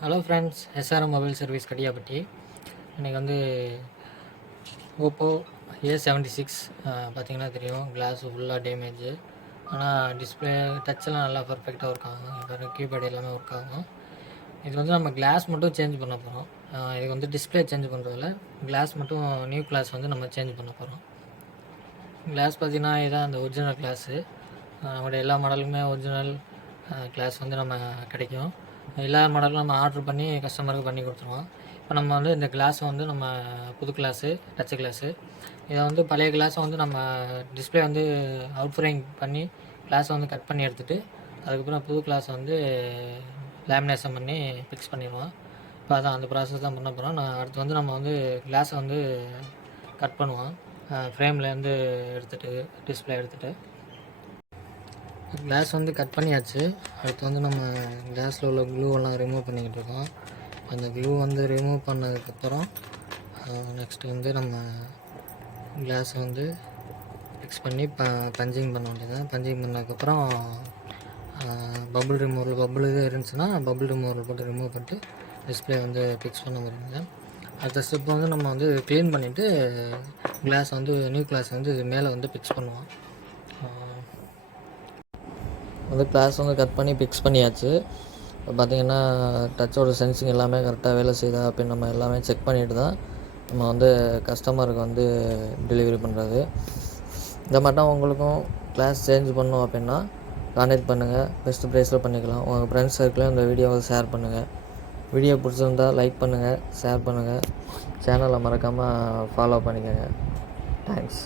Hello friends, SRM mobile service Kadiyapatti. இன்றைக்கி வந்து Oppo A76 பார்த்தீங்கன்னா தெரியும், கிளாஸ் ஃபுல்லாக டேமேஜு. ஆனால் டிஸ்பிளே டச்செல்லாம் நல்லா பர்ஃபெக்டாக ஒர்க் ஆகும். இப்போ கீபேட் எல்லாமே ஒர்க் ஆகும். இது வந்து நம்ம கிளாஸ் மட்டும் சேஞ்ச் பண்ண போகிறோம். இது வந்து டிஸ்பிளே சேஞ்ச் பண்ணுறதில்ல, கிளாஸ் மட்டும் நியூ கிளாஸ் வந்து நம்ம சேஞ்ச் பண்ண போகிறோம். கிளாஸ் பார்த்திங்கன்னா இதுதான் அந்த ஒரிஜினல் கிளாஸு. நம்மளுடைய எல்லா மாடலுக்குமே ஒரிஜினல் கிளாஸ் வந்து நம்ம கிடைக்கும். எல்லா மாடலும் நம்ம ஆர்டர் பண்ணி கஸ்டமருக்கு பண்ணி கொடுத்துருவோம். இப்போ நம்ம வந்து இந்த கிளாஸை வந்து நம்ம புது கிளாஸு, டச்சு கிளாஸு, இதை வந்து பழைய கிளாஸை வந்து நம்ம டிஸ்பிளே வந்து அவுட் ஃப்ரேம் பண்ணி கிளாஸை வந்து கட் பண்ணி எடுத்துகிட்டு அதுக்கப்புறம் புது கிளாஸை வந்து லேமினேஷன் பண்ணி ஃபிக்ஸ் பண்ணிடுவோம். இப்போ அதான் அந்த ப்ராசஸ் தான் பண்ண போகிறோம். அடுத்து வந்து நம்ம வந்து கிளாஸை வந்து கட் பண்ணுவோம். ஃப்ரேம்லேருந்து எடுத்துகிட்டு டிஸ்பிளே எடுத்துகிட்டு கிளாஸ் வந்து கட் பண்ணியாச்சு. அடுத்து வந்து நம்ம கிளாஸில் உள்ள க்ளூவெல்லாம் ரிமூவ் பண்ணிக்கிட்டு இருக்கோம். அந்த க்ளூ வந்து ரிமூவ் பண்ணதுக்கப்புறம் நெக்ஸ்ட்டு வந்து நம்ம கிளாஸை வந்து ஃபிக்ஸ் பண்ணி பஞ்சிங் பண்ண வேண்டியது. பஞ்சிங் பண்ணதுக்கப்புறம் பபுள் ரிமூவல் இது இருந்துச்சுன்னா பபுள் ரிமூவல் போட்டு ரிமூவ் பண்ணிட்டு டிஸ்பிளே வந்து ஃபிக்ஸ் பண்ண முடியுங்க. அடுத்த ஸ்டெப் வந்து நம்ம வந்து க்ளீன் பண்ணிவிட்டு கிளாஸ் வந்து நியூ கிளாஸ் வந்து மேலே வந்து ஃபிக்ஸ் பண்ணுவோம். வந்து கிளாஸ் வந்து கட் பண்ணி ஃபிக்ஸ் பண்ணியாச்சு. இப்போ பார்த்திங்கன்னா டச்சோட சென்சிங் எல்லாமே கரெக்டாக வேலை செய்யுதா அப்படின்னு நம்ம எல்லாமே செக் பண்ணிவிட்டு தான் நம்ம வந்து கஸ்டமருக்கு வந்து டெலிவரி பண்ணுறது. இந்த மட்டும் உங்களுக்கும் கிளாஸ் சேஞ்ச் பண்ணணும் அப்படின்னா கான்டாக்ட் பண்ணுங்கள். பெஸ்ட்டு ப்ரைஸில் பண்ணிக்கலாம். உங்கள் ஃப்ரெண்ட்ஸ் சர்க்கிளையும் இந்த வீடியோவை ஷேர் பண்ணுங்கள். வீடியோ பிடிச்சிருந்தால் லைக் பண்ணுங்கள், ஷேர் பண்ணுங்கள். சேனலை மறக்காமல் ஃபாலோ பண்ணிக்கோங்க. தேங்க்ஸ்.